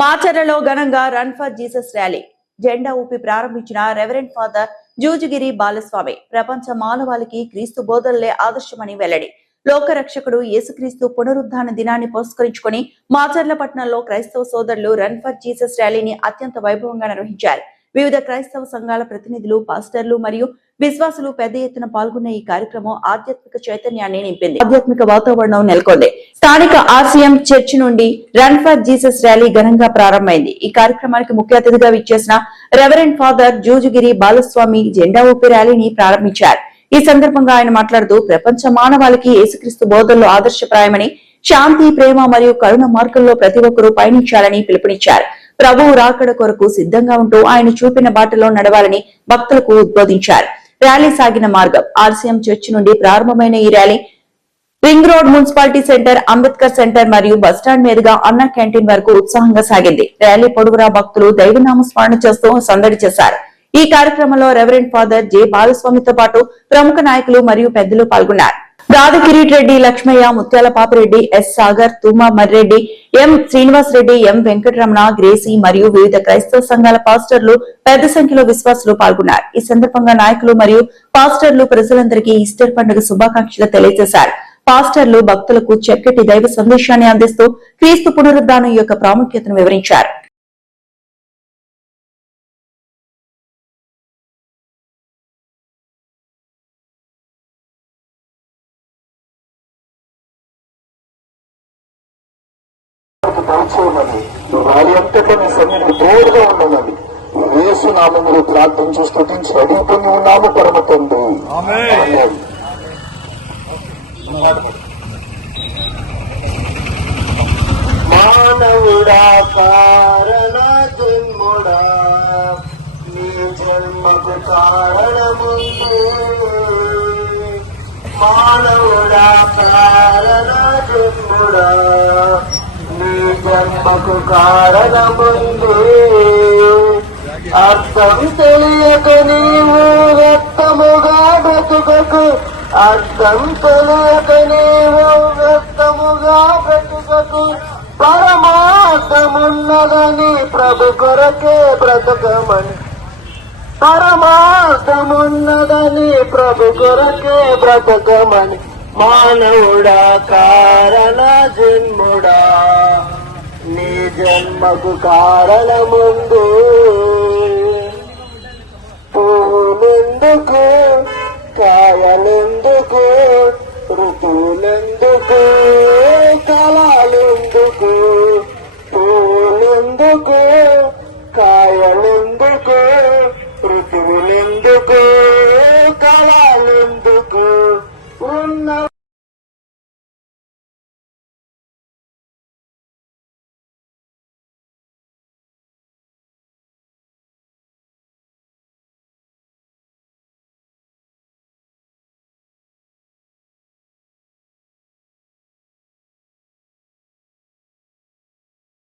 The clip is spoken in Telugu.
మాచర్లలో ఘనంగా రన్ ఫర్ జీసస్ ర్యాలీ జెండా ఊపి ప్రారంభించిన రెవరెండ్ ఫాదర్ జూజుగిరి బాలస్వామి ప్రపంచ మానవాళికి క్రీస్తు బోధనలే ఆదర్శమని వెల్లడి. లోకరక్షకుడు యేసుక్రీస్తు పునరుద్ధాన దినాన్ని పురస్కరించుకుని మాచర్ల పట్టణంలో క్రైస్తవ సోదరులు రన్ ఫర్ జీసస్ ర్యాలీని అత్యంత వైభవంగా నిర్వహించారు. వివిధ క్రైస్తవ సంఘాల ప్రతినిధులు, పాస్టర్లు మరియు విశ్వాసులు పెద్ద ఎత్తున పాల్గొన్న ఈ కార్యక్రమం ఆధ్యాత్మిక చైతన్యాన్ని నింపింది. ఆధ్యాత్మిక వాతావరణం నెలకొంది. స్థానిక ఆర్సీఎం చర్చి నుండి రన్ ఫర్ జీసస్ ర్యాలీ ఘనంగా ప్రారంభమైంది. ఈ కార్యక్రమానికి ముఖ్య అతిథిగా విచ్చేసిన రెవరెండ్ ఫాదర్ జూజుగిరి బాలస్వామి జెండా ఊపి ర్యాలీని ప్రారంభించారు. ఈ సందర్భంగా ఆయన మాట్లాడుతూ ప్రపంచ మానవాళికి యేసుక్రీస్తు బోధనలు ఆదర్శప్రాయమని, శాంతి, ప్రేమ మరియు కరుణ మార్గంలో ప్రతి ఒక్కరూ పయనించాలని పిలుపునిచ్చారు. ప్రభువు రాకడ కొరకు సిద్ధంగా ఉంటూ ఆయన చూపిన బాటలో నడవాలని భక్తులకు ఉద్బోధించారు. ర్యాలీ సాగిన మార్గం ఆర్సీఎం చర్చి నుండి ప్రారంభమైన ఈ rally ring road, municipality centre, Ambedkar centre మరియు బస్టాండ్ మీదుగా అన్న క్యాంటీన్ వరకు ఉత్సాహంగా సాగింది. ర్యాలీ పొడవురా భక్తులు దైవనామ స్మరణ చేస్తూ సందడి చేశారు. ఈ కార్యక్రమంలో రెవరెండ్ ఫాదర్ జె బాలస్వామితో పాటు ప్రముఖ నాయకులు మరియు పెద్దలు పాల్గొన్నారు. దాది కిరీట్ రెడ్డి, లక్ష్మయ్య, ముత్యాల పాపిరెడ్డి, ఎస్ సాగర్, తుమ్మా మర్రెడ్డి, ఎం శ్రీనివాస్ రెడ్డి, ఎం వెంకటరమణ, గ్రేసీ మరియు వివిధ క్రైస్తవ సంఘాల పాస్టర్లు పెద్ద సంఖ్యలో విశ్వాసులు పాల్గొన్నారు. ఈ సందర్భంగా నాయకులు మరియు పాస్టర్లు ప్రజలందరికీ ఈస్టర్ పండుగ శుభాకాంక్షలు తెలియజేశారు. పాస్టర్లు భక్తులకు చక్కటి దైవ సందేశాన్ని అందిస్తూ క్రీస్తు పునరుద్ధానం యొక్క ప్రాముఖ్యతను వివరించారు. దయచేయమని వారి అంతటా మీ సన్నిధి తోడుగా ఉండమని యేసు నామములో ప్రార్థించి స్తుతించి అడుగుకొని ఉన్నాము పరమ తండ్రి. మానవుడా కారణ జన్ముడా నీ జన్మకు కారణముందు, మానవుడా కారణ జన్ముడా నీ జన్మకు కారణముందు, అర్థం తెలియక నీవు వ్యక్తముగా బ్రతుకకు, అర్థం తెలియక నీవు వ్యక్తముగా బ్రతుకకు, పరమార్థమున్నదని ప్రభు కొరకే బ్రతకమని, పరమార్థమున్నదని ప్రభు కొరకే బ్రతకమని, మానవుడా కారణ జన్ముడా నీ జన్మకు కారణముందు.